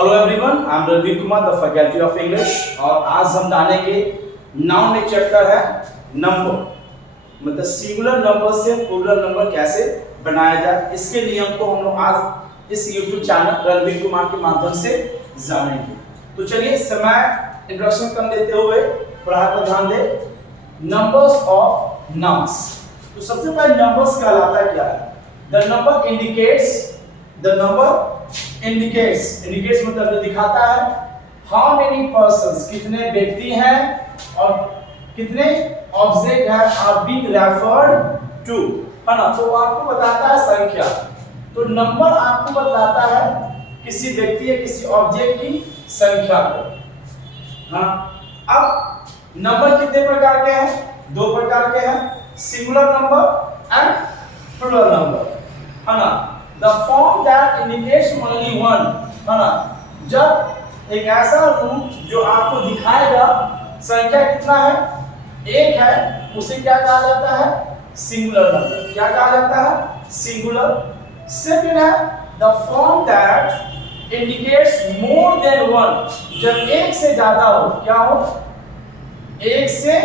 Hello everyone, I am Ranveer Kumar, the faculty of English. और आज हम जानेंगे नाउन एक चैप्टर है नंबर, मतलब सिंगुलर नंबर से प्लूरल नंबर कैसे बनाया जाए। इसके नियम को हम लोग आज इस यूट्यूब चैनल रणवीर कुमार के माध्यम से जानेंगे। तो चलिए समय इंट्रोडक्शन कर लेते हुए पढ़ाई पर ध्यान दें। Numbers of nouns. तो सबसे पहले नंबर्स कहलाता क्या है? द नंबर इंडिकेट्स मतलब जो दिखाता है हाउ मेनी पर्सन्स, कितने व्यक्ति हैं और कितने ऑब्जेक्ट हैं आर बीइंग रेफर्ड टू, है ना। तो आपको बताता है संख्या। तो नंबर आपको बताता है किसी व्यक्ति या किसी ऑब्जेक्ट की संख्या को। हाँ, अब नंबर कितने प्रकार के हैं? दो प्रकार के हैं, singular number and plural number, है ना। The form that indicates only one, है ना। जब एक ऐसा रूप जो आपको दिखाएगा संख्या कितना है, एक है, उसे क्या कहा जाता है? Singular number. क्या कहा जाता है? सिंगुलर। सेकंड है the form that indicates more than one, जब एक से ज्यादा हो। क्या हो? एक से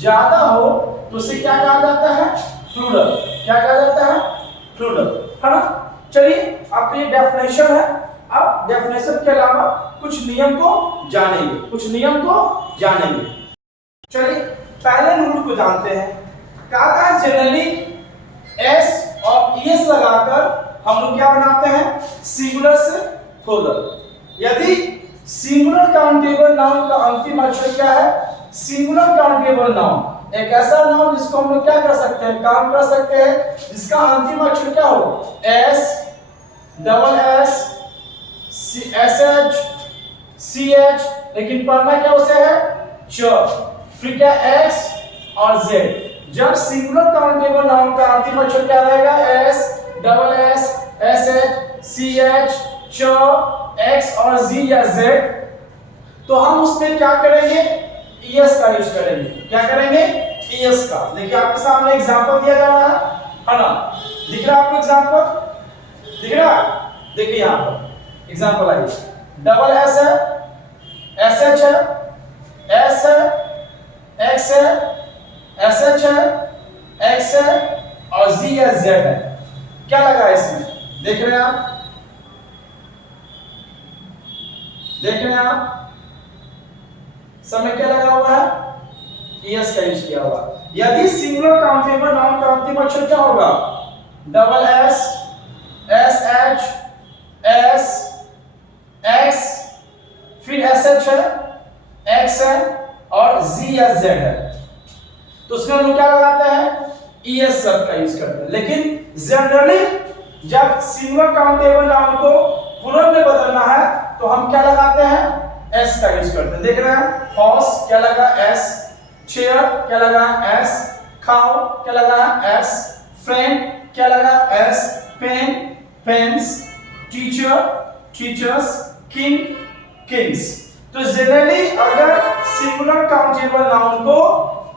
ज्यादा हो तो उसे क्या कहा जाता है? प्लूरल। क्या कहा जाता है? प्लूरल, है ना। चलिए, अब ये डेफिनेशन है। अब डेफिनेशन के अलावा कुछ नियम को जानेंगे। चलिए, पहले रूल को जानते हैं। कहा था जनरली एस और ईएस लगाकर हम लोग क्या बनाते हैं? सिंगुलर से प्लूरल। यदि सिंगुलर काउंटेबल नाउन का अंतिम अक्षर क्या है? सिंगुलर काउंटेबल नाउन, एक ऐसा नाउन जिसको हम लोग क्या कर सकते हैं? काउंट कर सकते हैं, जिसका अंतिम अक्षर क्या हो? S, double S, S H, C H, लेकिन पढ़ना क्या उसे है? च। फिर क्या? एक्स और जेड। जब सिंगुलर काउंटेबल नाउन का अंतिम अक्षर क्या रहेगा? S, double S, S H, C H, च, एक्स और जी या जेड, तो हम उसमें क्या करेंगे? ईएस का यूज करेंगे। क्या करेंगे? ईएस का। देखिए, आपके सामने एग्जांपल दिया जा रहा है ना। दिख रहा है आपको एग्जांपल? दिख रहा है? देखिए यहां पर एग्जांपल आइए। डबल एस है, एस एच है, एस है, एक्स है, एस एच है, एक्स है और जी या जेड है। क्या लगा है इसमें? देख रहे हैं आप? देख रहे हैं आप? समय क्या लगा हुआ है? ईएस का यूज किया हुआ। यदि सिंगुलर काउंटेबल नाउन का अंतिम अक्षर क्या होगा? Double S, S H, S, x, फिर एस एच है, एक्स है और जी या जेड है, तो उसमें हम लोग क्या लगाते हैं? ईएस शब्द का यूज करते हैं। लेकिन जनरली जब सिंगुलर काउंटेबल नाउन को प्लूरल में बदलना है तो हम क्या लगाते हैं? एस का यूज करते हैं। देख रहे हैं? हॉर्स क्या लगा? एस। चेयर क्या लगा? एस। काउ क्या लगा? एस। फ्रेंड क्या लगा? S. Pen, pens. Teacher, teachers. King, kings. तो जनरली अगर सिंगुलर काउंटेबल नाउन को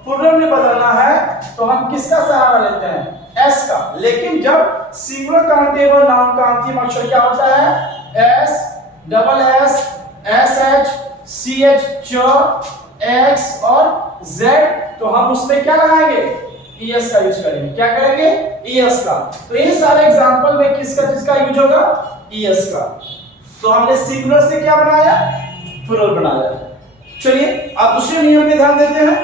प्लूरल में बदलना है तो हम किसका सहारा लेते हैं? एस का। लेकिन जब सिंगुलर काउंटेबल नाउन का अंतिम अक्षर क्या होता है? S, double S, S H, C H, च, एक्स और जेड, तो हम उसमें क्या लगाएंगे? ईएस का यूज करेंगे। क्या करेंगे? ईएस का। तो ये सारे एग्जांपल में किसका यूज होगा? ईएस का। तो हमने सिंगुलर से क्या बनाया? प्लूरल बनाया। चलिए, अब दूसरे नियम पे ध्यान देते हैं।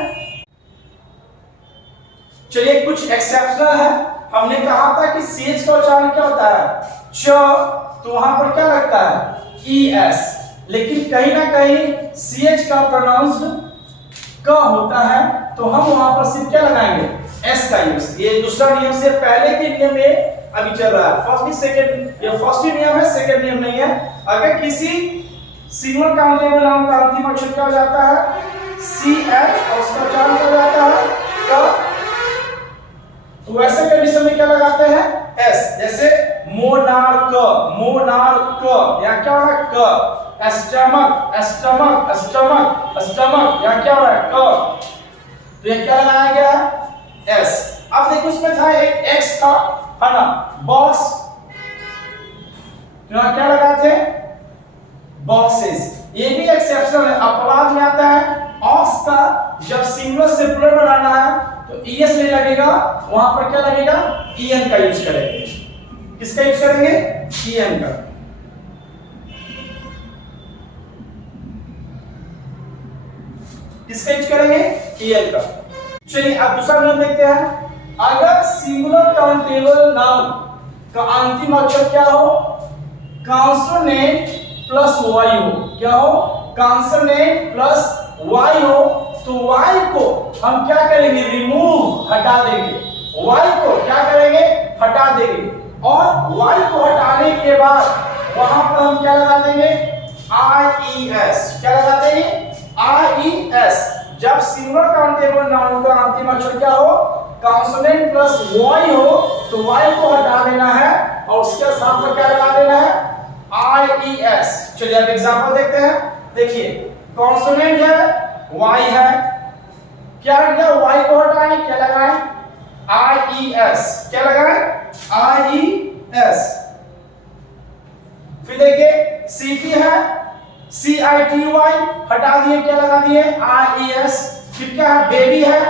चलिए, कुछ एक्सेप्शनल है। हमने कहा था कि सीएच का उच्चारण क्या होता है? च, तो वहां पर क्या लगता है? ईएस। लेकिन कहीं ना कहीं सीएच का प्रोनाउंस्ड क होता है, तो हम वहां पर सिर्फ क्या लगाएंगे? एस का यूज। ये दूसरा नियम से पहले के नियम में अभी चल रहा है। फर्स्ट ही नियम है, सेकंड नियम नहीं है। अगर किसी सिंगुलर काउंटेबल नाउन का अंतिम अक्षर क्या हो जाता है? सी एच और उसका उच्चारण क्या हो जाता है? क, तो वैसे कंडीशन में क्या लगाते हैं? एस। जैसे मोनार्क, यहाँ क्या हो रहा है? क। स्टमक, स्टमक, स्टमक, स्टमक, यहाँ क्या हो रहा है? क। तो ये क्या लगाया गया है? एस। अब देखिए, उसमें था एक एक्स था, है ना। बॉस, तो यहाँ क्या लगाए थे? बॉक्सेस, ये भी एक्सेप्शनल है। अपवाद में आता है ऑक्स का, जब सिंगुलर से प्लूरल बनाना है तो ईएस नहीं लगेगा, वहां पर क्या लगेगा, ईएन का यूज करेंगे। किसका यूज करेंगे, ईएन का। किसका यूज करेंगे, ईएन का। चलिए अब दूसरा नियम देखते हैं। अगर सिंगुलर काउंटेबल नाउन का अंतिम अक्षर क्या हो, कॉन्सोनेंट प्लस वाई हो, क्या हो, कॉन्सोनेंट प्लस वाई हो, तो वाई को हम क्या करेंगे, रिमूव, हटा देंगे। वाई को क्या करेंगे, हटा देंगे। और वाई को हटाने के बाद वहां पर हम क्या लगा देंगे, आई एस। क्या लगा देंगे, आई एस। जब सिंगुलर काउंटेबल नाउन का अंतिम अक्षर क्या हो, कॉन्सोनेंट प्लस वाई हो, तो वाई को हटा देना है और उसके साथ में क्या लगा देना है, आई एस। चलिए अब एग्जांपल देखते हैं। देखिए कॉन्सोनेंट है, वाई है, क्या किया, वाई को हटाएं, क्या लगाएं, आई एस। क्या लगाएं, आई एस। फिर देखिए सीटी है, सी आई टी वाई, हटा दिए, क्या लगा दिए, आई एस। फिर क्या है, बेबी है,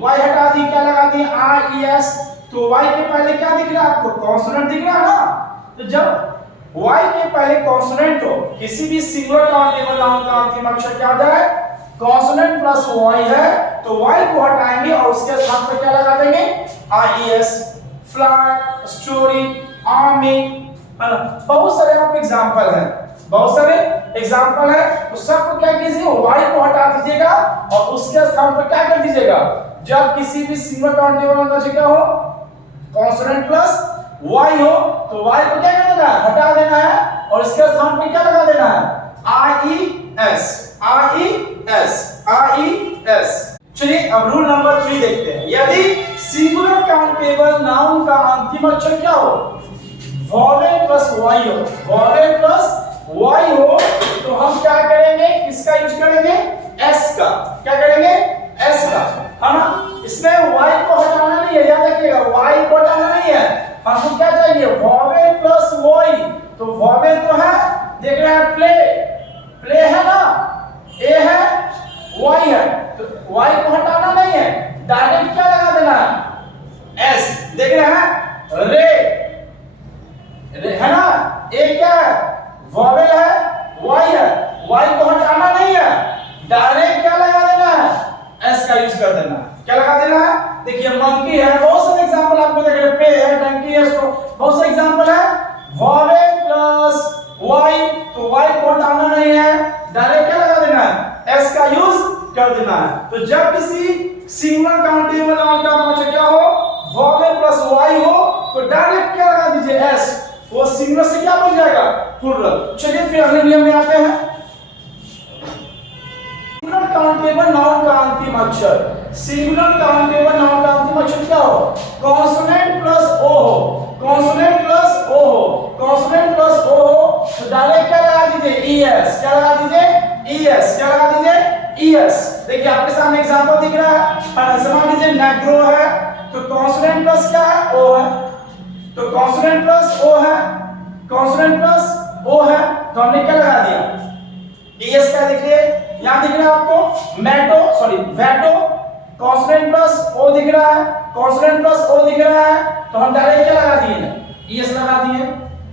वाई हटा दी, क्या लगा दिए, आई एस। तो वाई के पहले क्या दिख रहा है आपको, कॉन्सोनेंट दिख रहा है ना। तो जब वाई के पहले कॉन्सोनेंट हो, किसी भी सिंगुलर काउंटेबल नाउन का अंतिम अक्षर क्या है, कॉन्सोनेंट प्लस वाई है, तो वाई को हटाएंगे और उसके साथ में क्या लगा देंगे, I S. Flag, story, army, है ना, बहुत सारे आपके एग्जांपल हैं, बहुत सारे एग्जांपल है। तो सबको क्या कीजिए, वाई को हटा दीजिएगा और उसके स्थान पर क्या कर दीजिएगा, जब किसी भी सिंगल काउंटेबल नाउन का क्या हो, कॉन्सोनेंट प्लस वाई हो, तो वाई को क्या कर देना है, हटा देना है और इसके स्थान पर क्या लगा देना है, I S, I S, I S. चलिए अब रूल नंबर 3 देखते हैं। यदि सिंगुलर काउंटेबल नाउन का अंतिम अक्षर क्या हो, वॉवेल प्लस वाई हो, वॉवेल प्लस वाई हो, तो हम क्या करेंगे, किसका यूज करेंगे, एस का। क्या करेंगे, एस का, है ना। इसमें वाई को हटाना नहीं है, याद रखिएगा, वाई को हटाना नहीं है, हमको क्या चाहिए, वॉवेल प्लस वाई। तो वॉवेल तो है, देख रहे हैं, प्ले, प्ले है ना, ए है, वाई है, तो वाई को हटाना नहीं है, डायरेक्ट क्या लगा देना है, एस। देख रहे हैं, रे, रे है ना, ए क्या है, वॉवेल है, वाई है, वाई को हटाना नहीं है, डायरेक्ट क्या लगा देना है, एस का यूज कर देना है। क्या लगा देना है, देखिए मंकी है, बहुत सारे एग्जांपल आपको देख रहे हैं, पे है, डंकी है, तो बहुत सारे एग्जांपल है। वॉवेल प्लस वाई, तो वाई को हटाना नहीं है, डायरेक्ट क्या लगा देना है, एस का यूज कर देना है। तो जब किसी सिंगुलर काउंटेबल नाउन का अक्षर क्या हो, वॉवेल प्लस वाई हो, तो डायरेक्ट क्या लगा दीजिए, एस। वो सिंगुलर से क्या बन जाएगा, प्लूरल। चलिए फिर अगले नियम में आते हैं। सिंगुलर काउंटेबल नाउन का अंतिम अक्षर, सिंगुलर काउंटेबल नाउन का अंतिम अक्षर क्या हो, कॉन्सोनेंट प्लस ओ हो, कॉन्सोनेंट प्लस ओ हो, कॉन्सोनेंट प्लस ओ हो, तो डायरेक्ट क्या लगा दीजिए, ईएस। क्या लगा दीजिए, ईएस। क्या लगा दीजिए, ईएस। देखिए आपके सामने एग्जांपल दिख रहा है, मान लीजिए नेग्रो है, तो कॉन्सोनेंट प्लस क्या है, ओ है, तो कॉन्सोनेंट प्लस ओ है, कॉन्सोनेंट प्लस ओ है, तो हमने क्या लगा दिया, ईएस। क्या दिख रही है, यहां दिख रहा है आपको, मैटो, सॉरी वैटो, कॉन्सोनेंट प्लस ओ दिख रहा है, कॉन्सोनेंट प्लस ओ दिख रहा है, तो हम डायरेक्ट क्या लगा दिए, ईएस लगा दिए।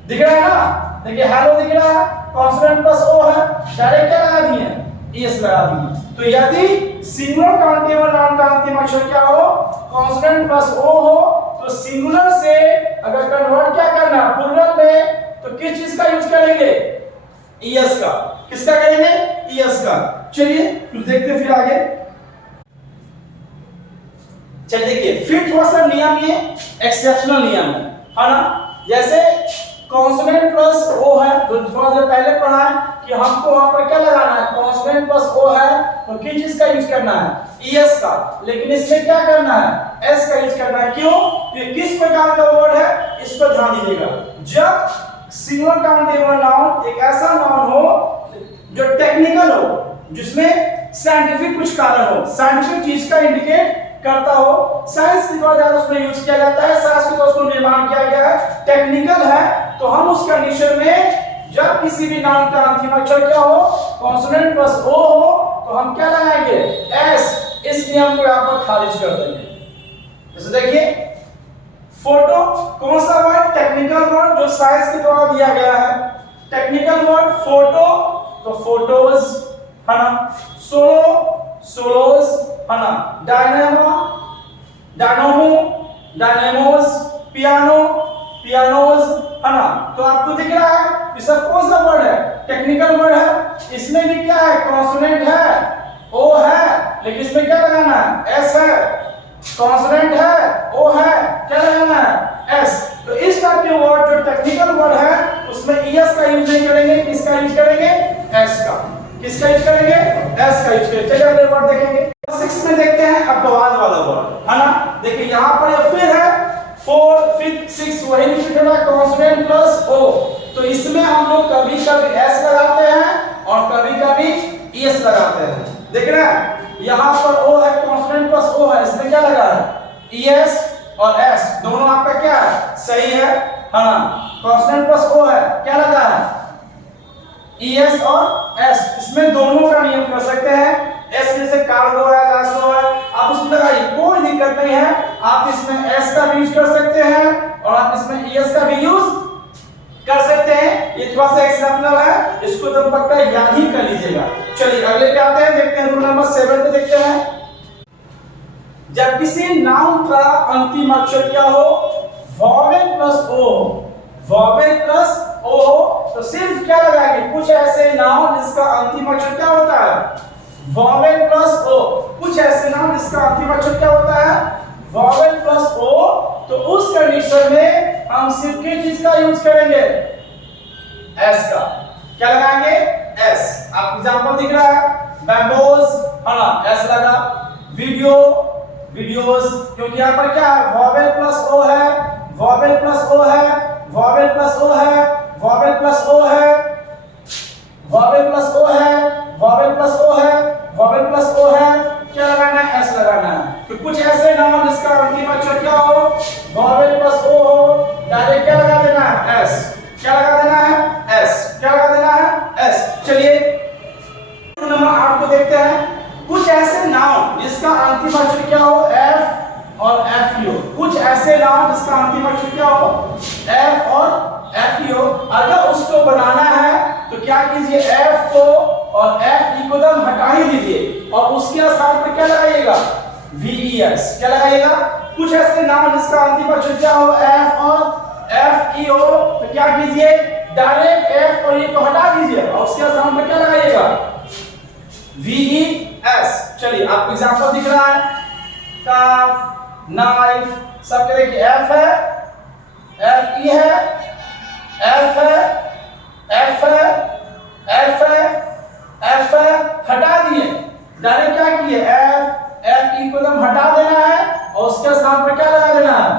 दिख रहा है ना, देखिए हेलो दिख रहा है, कॉन्सोनेंट प्लस ओ है, डायरेक्ट क्या लगा दिए, ईएस लगा दिए। तो यदि सिंगुलर काउंटेबल नाउन का अंतिम अक्षर क्या हो, कॉन्सोनेंट प्लस ओ हो, तो सिंगुलर से अगर कन्वर्ट क्या करना है प्लूरल में, तो किस चीज का यूज करेंगे, ईएस का। किसका करेंगे, ईएस का। चलिए देखते हैं फिर आगे। चलिए देखिए फिर थोड़ा सा नियम, ये एक्सेप्शनल नियम है ना। जैसे कॉन्सोनेंट प्लस ओ है, तो थोड़ा देर पहले पढ़ा है कि हमको वहां पर क्या लगाना है, कॉन्सोनेंट प्लस ओ है, तो किस चीज का यूज करना है, ईएस का। लेकिन इसमें क्या करना है, एस का यूज करना है। क्यों, ये किस प्रकार का वर्ड है, इस पर ध्यान दीजिएगा। जब सिंगुलर काउंटेबल नाउन एक ऐसा नाउन हो जो टेक्निकल हो, जिसमें साइंटिफिक कुछ कारण हो, साइंटिफिक चीज का इंडिकेट करता हो, साइंस की द्वारा ज्यादा उसमें यूज किया जाता है, साइंस के द्वारा उसको निर्माण किया गया है, टेक्निकल है, तो हम उस कंडीशन में जब किसी भी नाउन का अंतिम अक्षर क्या हो, कॉन्सोनेंट प्लस ओ हो, तो हम क्या लगाएंगे, एस। इस नियम को यहां पर खारिज कर देंगे। जैसे देखिए, फोटो कौन सा वर्ड, टेक्निकल वर्ड जो साइंस के द्वारा दिया गया है। टेक्निकल वर्ड फोटो, तो फोटोज है ना, सोलो, सोलोज है ना, डायनेमो, डायनोमो, डायनेमोस, पियानो, पियानोज है ना। तो आपको दिख रहा है ये सब कौन सा वर्ड है, टेक्निकल वर्ड है। इसमें भी क्या है, कॉन्सोनेंट है, ओ है, लेकिन इसमें क्या लगाना है, एस है। कॉन्सोनेंट है, ओ है, क्या लगाना है, एस। तो इस टाइप के वर्ड जो टेक्निकल वर्ड है उसमें एस का यूज नहीं करेंगे, किसका यूज करेंगे, एस का। किसका यूज करेंगे, एस का यूज करेंगे। चलिए अगले वर्ड देखेंगे। 6 में देखते हैं अपवाद वाला वर्ड है ना। देखिए यहां पर ये फिर है 4 5 6 वही रिपीट हो रहा है, कॉन्सोनेंट प्लस ओ। तो इसमें हम लोग कभी कभी एस लगाते हैं और कभी कभी एस लगाते हैं। देख रहे हैं यहां पर ओ है, कॉन्सोनेंट प्लस ओ है, इसमें क्या लगा है, ईएस और एस दोनों आपका क्या है, सही है ना। कॉन्सोनेंट प्लस ओ है, क्या लगा है, ईएस और एस। इसमें दोनों का नियम कर सकते हैं। एस जैसे कार्गो है, लासो है, आप उसमें लगाइए, कोई दिक्कत नहीं है। आप इसमें एस का भी यूज कर सकते हैं और आप इसमें ईएस का भी यूज कर सकते हैं। ये थोड़ा सा एग्जांपल है, इसको तो पक्का याद ही कर लीजिएगा। चलिए अगले पे आते हैं, देखते हैं रूल नंबर 7 पे देखते हैं। जब किसी नाउन का अंतिम अक्षर क्या हो, vowel plus O, vowel plus O हो, तो सिर्फ क्या लगाएंगे, कुछ ऐसे नाउन जिसका अंतिम अक्षर क्या होता है, वॉवेल प्लस ओ। कुछ ऐसे नाउन जिसका अंतिम अक्षर क्या होता है, वॉवेल प्लस ओ। तो उस कंडीशन में हम सिर्फ किस चीज का यूज करेंगे, एस का। क्या लगाएंगे, एस। आप एग्जांपल दिख रहा है, बैम्बोज है ना, एस लगा। वीडियो, वीडियोस, क्योंकि यहां पर क्या है, वॉवेल प्लस ओ है, वॉवेल प्लस ओ है, वॉवेल प्लस ओ है, वॉवेल प्लस ओ है, वॉवेल प्लस ओ है, वॉवेल प्लस ओ है, वॉवेल प्लस ओ है। क्या लगाना है, एस लगाना है। तो कुछ ऐसे नाउन जिसका अंतिम अक्षर क्या हो, वॉवेल प्लस ओ हो, डायरेक्ट क्या लगा देना है, एस। क्या लगा देना है, एस। क्या लगा देना है, एस। चलिए नंबर 8 को देखते हैं। कुछ ऐसे नाउन जिसका अंतिम अक्षर क्या हो, एफ और एफ ई हो। कुछ ऐसे नाउन जिसका अंतिम अक्षर क्या हो, एफ और एफ ई हो। अगर उसको बनाना है तो क्या कीजिए, एफ को और एफ ई को दम हटा ही दीजिए और उसके स्थान पर क्या लगाइएगा, वीईएस। क्या लगाइएगा, कुछ ऐसे नाउन जिसका अंतिम अक्षर क्या हो, एफ और एफ ई हो, तो क्या कीजिए, डायरेक्ट एफ और ई को हटा दीजिए और उसके स्थान पर क्या लगाइएगा, वीईएस। चलिए आपको एग्जांपल दिख रहा है, काफ, नाइफ, सबके देखिए एफ है, एफ ई है, एफ है, एफ है, एफ है, एफ है, हटा दिए। डायरेक्ट क्या किए, एफ एफ ई को एकदम हटा देना है और उसके स्थान पर क्या लगा देना है,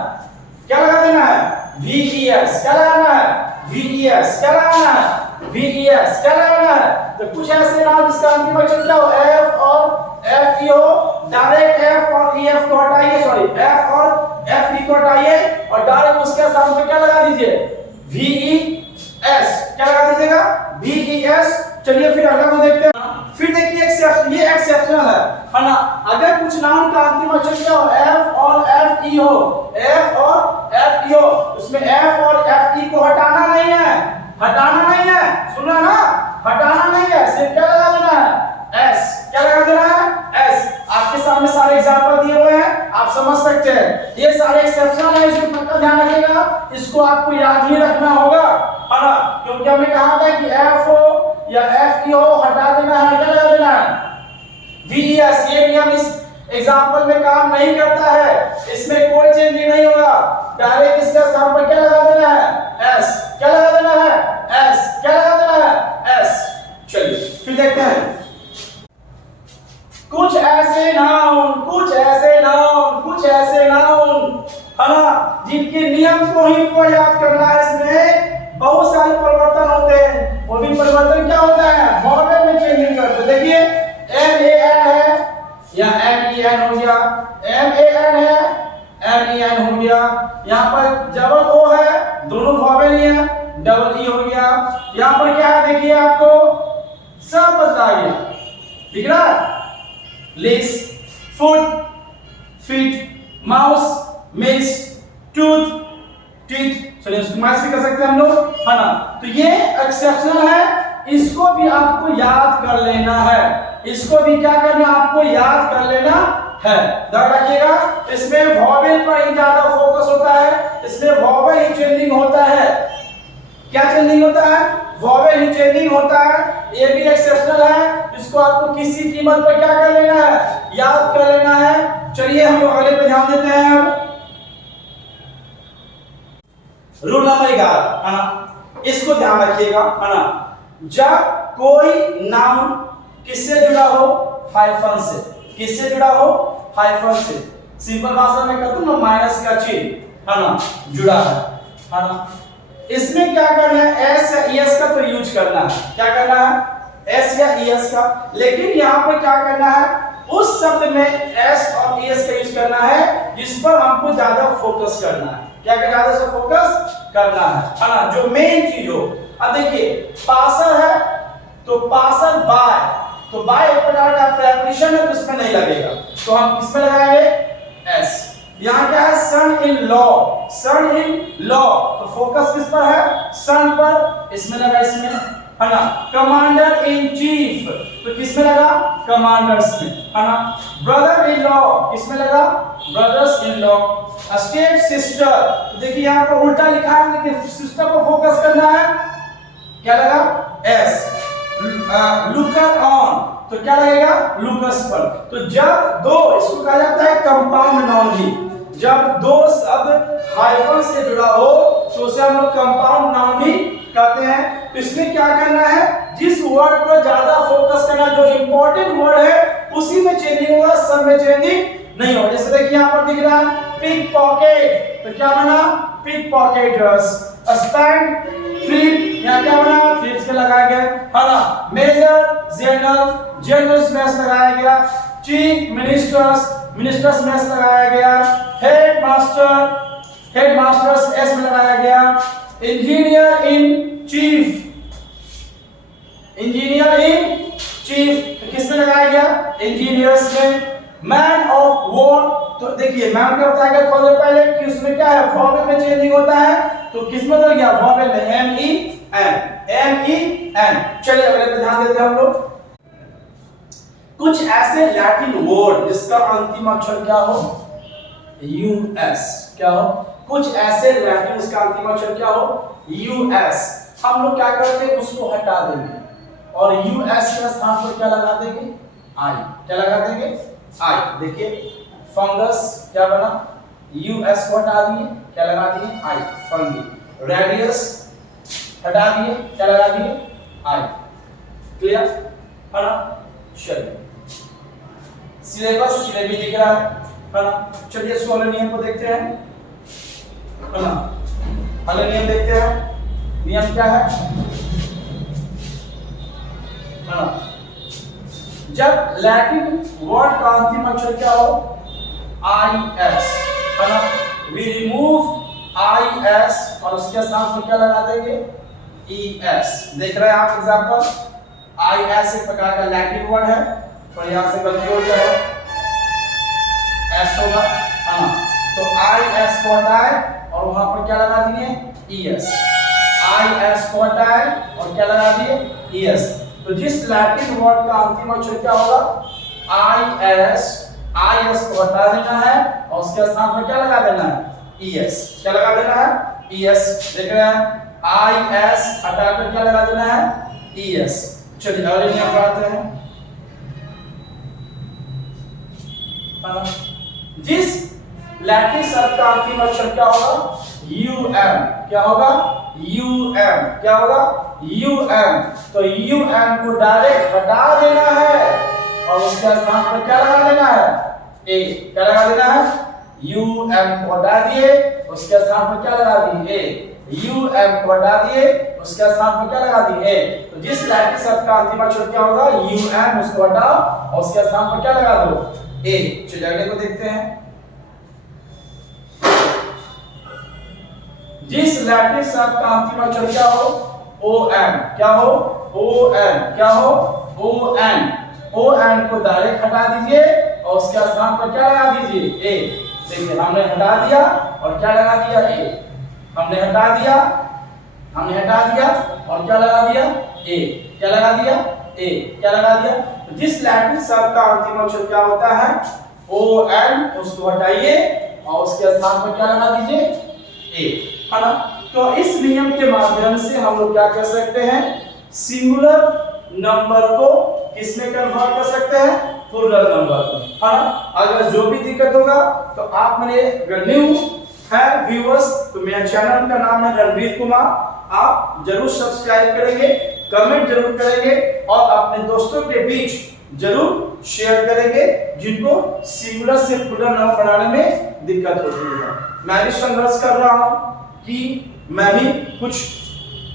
क्या लगा देना है, वीईएस। क्या लगाना है, वीईएस। क्या लगाना है, वीईएस। क्या लगाना है। तो कुछ ऐसे नाम जिसका अंतिम अक्षर क्या हो, एफ और एफ ई हो, डायरेक्ट एफ और ई एफ को हटाइए, सॉरी एफ और एफ ई को हटाइए और डायरेक्ट उसके स्थान पर क्या लगा दीजिए, वीईएस। क्या लगा दीजिएगा, वीईएस। चलिए फिर अगला को देखते हैं। फिर देखिए ये एक्सेप्शनल है ना। अगर कुछ नाउन का अंतिम अक्षर क्या हो, एफ और एफ ई हो, एफ और एफ ई हो, उसमें एफ और एफ ई को हटाना नहीं है, हटाना नहीं है, सुना ना, हटाना नहीं है, सिर्फ क्या लगा देना है, एस। क्या लगा देना है, एस। आपके सामने सारे एग्जांपल दिए हुए हैं, आप समझ सकते हैं। ये सारे एक्सेप्शनल है, इसको पक्का ध्यान रखिएगा, इसको आपको याद ही रखना होगा है ना, क्योंकि हमने कहा था कि एफ हो या एफ ई हो, हटा देना है, क्या लगा देना है, वीईएस। ये नियम इस एग्जांपल में काम नहीं करता है, इसमें कोई चेंज नहीं होगा, डायरेक्ट इसके स्थान पर क्या लगा देना है, एस। क्या लगा देना है, एस। क्या लगा देना है, एस। चलिए फिर देखते हैं। कुछ ऐसे नाउन, कुछ ऐसे नाउन, कुछ ऐसे नाउन है ना, जिनके नियम को ही को याद करना है। इसमें बहुत सारे परिवर्तन होते हैं, वो भी परिवर्तन क्या होता है, वॉवेल में चेंजिंग करते। देखिए एम ए एन है या एम ई एन हो गया, एम ए एन है, एम ई एन हो गया। यहाँ पर जबर ओ है, दोनों वॉवेल ही है, डबल ई हो गया। यहां पर क्या है देखिए आपको सब बदला गया, दिख रहा है? Legs, foot, feet, mouse, miss, tooth, teeth, चलिए उसको मैच भी कर सकते हैं हम लोग, है ना? तो ये एक्सेप्शनल है, इसको भी आपको याद कर लेना है, इसको भी क्या करना आपको याद कर लेना है। ध्यान रखिएगा, इसमें वॉवेल पर ही ज्यादा फोकस होता है, इसमें वॉवेल ही चेंजिंग होता है। क्या चेंजिंग होता है? वॉवेल ही चेंजिंग होता है। ये भी एक्सेप्शनल है, इसको आपको किसी कीमत पर क्या कर लेना है? याद कर लेना है। चलिए हम लोग अगले पे ध्यान देते हैं। अब रूल नंबर 11, है ना, इसको ध्यान रखिएगा, है ना। जब कोई नाउन किससे जुड़ा हो? हाइफन से। किससे जुड़ा हो? हाइफन से। सिंपल भाषा में कहते हैं ना, माइनस का चिन्ह, है ना, जुड़ा है ना। इसमें क्या करना है? एस या ईएस का तो यूज करना है। क्या करना है? एस या ईएस का। लेकिन यहां पर क्या करना है? उस शब्द में एस और ईएस का यूज करना है जिस पर हमको ज्यादा फोकस करना है। क्या क्या ज्यादा से फोकस करना है ना, जो मेन चीज हो। अब देखिए पासर है तो पासर बाय, तो बाय एक प्रकार का प्रेपोजिशन है तो इसमें नहीं लगेगा, तो हम किसमें लगाएंगे? एस। यहाँ क्या है? Son in law, son in law, तो फोकस किस पर है? सन पर, इसमें लगा, इसमें, है ना। कमांडर इन चीफ, तो किसमें लगा? कमांडर्स में, है ना। ब्रदर इन लॉ, किसमें लगा? Brothers in law. Step sister, तो देखिए यहाँ पर उल्टा लिखा है लेकिन सिस्टर पर फोकस करना है, क्या लगा? एस। लुकर ऑन, तो क्या लगेगा? लुकस पर। तो जब दो, इसको कहा जाता है कंपाउंड नाउन भी, जब दो शब्द हाइफन से जुड़ा हो तो उसे हम लोग कंपाउंड नाउन भी कहते हैं। तो इसमें क्या करना है? जिस वर्ड पर ज्यादा फोकस करना, जो इंपॉर्टेंट वर्ड है उसी में चेंजिंग होगा, सब में चेंजिंग नहीं होगा। जैसे देखिए यहाँ पर दिख रहा है पिक पॉकेट, तो क्या बना? Pick pocketers. स्पैंड, फ्लिप, यहाँ क्या बना? फ्लिप्स में लगाया गया, है ना। मेजर, जनरल, जनरल्स में लगाया गया। चीफ मिनिस्टर्स, मिनिस्टर्स में लगाया गया। Head master, head masters S में लगाया गया। Engineer in chief, engineer in chief, तो किस में लगाया गया? इंजीनियर्स में। मैन ऑफ वॉर, तो देखिए मैन क्या बताया गया थोड़ी देर पहले कि उसमें क्या है? वॉवेल में चेंजिंग होता है, तो किस में बदल गया? वॉवेल में, M E N, M E N. चलिए अगले पे ध्यान देते हैं हम लोग। कुछ ऐसे लैटिन वर्ड जिसका अंतिम अक्षर क्या हो? यूएस। क्या हो? कुछ ऐसे लैटिन जिसका अंतिम अक्षर क्या हो? यूएस। हम लोग क्या करते हैं? उसको हटा देंगे और यूएस के स्थान पर क्या लगा देंगे? आई। क्या लगा देंगे? आई। देखिए फंगस क्या बना? यूएस को हटा दिए, क्या लगा दिए? आई, फंगी। रेडियस हटा दिए, क्या लगा दिए? आई। क्लियर, है ना। चलिए सिलेबस, सिलेबस दिख रहा है ना। चलिए इसको अगले नियम को देखते हैं, है ना। अगले नियम देखते हैं। नियम क्या है ना? जब लैटिन वर्ड का अंतिम अक्षर क्या हो? आई एस, है ना। वी रिमूव आई एस और उसके साथ में क्या लगा देंगे? E S. देख रहे हैं आप एग्जांपल, आई एस एक प्रकार का लैटिन वर्ड है, तो यहां से गलती हो जाए, एस होगा, है ना। तो आई एस को हटाए और वहां पर क्या लगा दिए? E S. आई एस को हटाए और क्या लगा दिए? E S. तो जिस लैटिन वर्ड का अंतिम अक्षर क्या होगा? आई एस, आई एस को हटा देना है और उसके स्थान पर क्या लगा देना है? E S. क्या लगा देना है? E S. देख रहे हैं, आई एस हटाकर क्या लगा देना है? E S. चलिए अगले नियम पर आते हैं। जिस लैटिन शब्द का अंतिम अक्षर क्या होगा? U M. क्या होगा? U M. क्या होगा? U M. तो यू एम को डायरेक्ट हटा देना है और उसके स्थान पर क्या लगा देना है? ए। क्या लगा देना है? यू एम को हटा दिए, उसके स्थान पर क्या लगा दिए? ए। यू एम को हटा दिए, उसके स्थान पर क्या लगा दिए? ए। तो जिस लैटिन शब्द का अंतिम अक्षर क्या होगा? यू एम, उसको हटाओ और उसके स्थान पर क्या लगा दो? ए। चलिए अगले को देखते हैं। जिस लैटिन शब्द का अंतिम अक्षर क्या हो ओ एन, क्या हो ओ एन, क्या हो ओ एन। ओ एन को डायरेक्ट हटा दीजिए और उसके स्थान पर क्या लगा दीजिए ए। देखिए हमने हटा दिया और क्या लगा दिया ए, हमने हटा दिया, हमने हटा दिया और क्या लगा दिया ए, क्या लगा दिया ए, क्या लगा दिया। तो जिस लैटिन शब्द का अंतिम अक्षर क्या होता है ओ एन, उसको हटाइए और उसके स्थान पर क्या लगा दीजिए ए, है ना। तो इस नियम के माध्यम से हम लोग क्या कर सकते हैं, सिंगुलर नंबर को किसमें कन्वर्ट कर सकते हैं, प्लूरल नंबर में, है ना। अगर जो भी दिक्कत होगा तो आप मेरे अगर न्यू है व्यूअर्स तो मेरा चैनल का नाम है रणवीर कुमार, आप जरूर सब्सक्राइब करेंगे, कमेंट जरूर करेंगे और अपने दोस्तों के बीच जरूर शेयर करेंगे जिनको सिंगुलर से प्लूरल नंबर बनाने में दिक्कत होती है। मैं भी संघर्ष कर रहा हूं कि मैं भी कुछ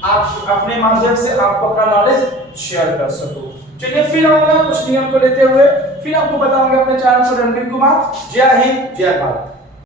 आप अपने माध्यम से आपको अपना नॉलेज शेयर कर सकूं। चलिए फिर आऊंगा कुछ नियम को लेते हुए, फिर आपको बताऊंगा अपने चैनल पर रणवीर कुमार। जय हिंद, जय भारत।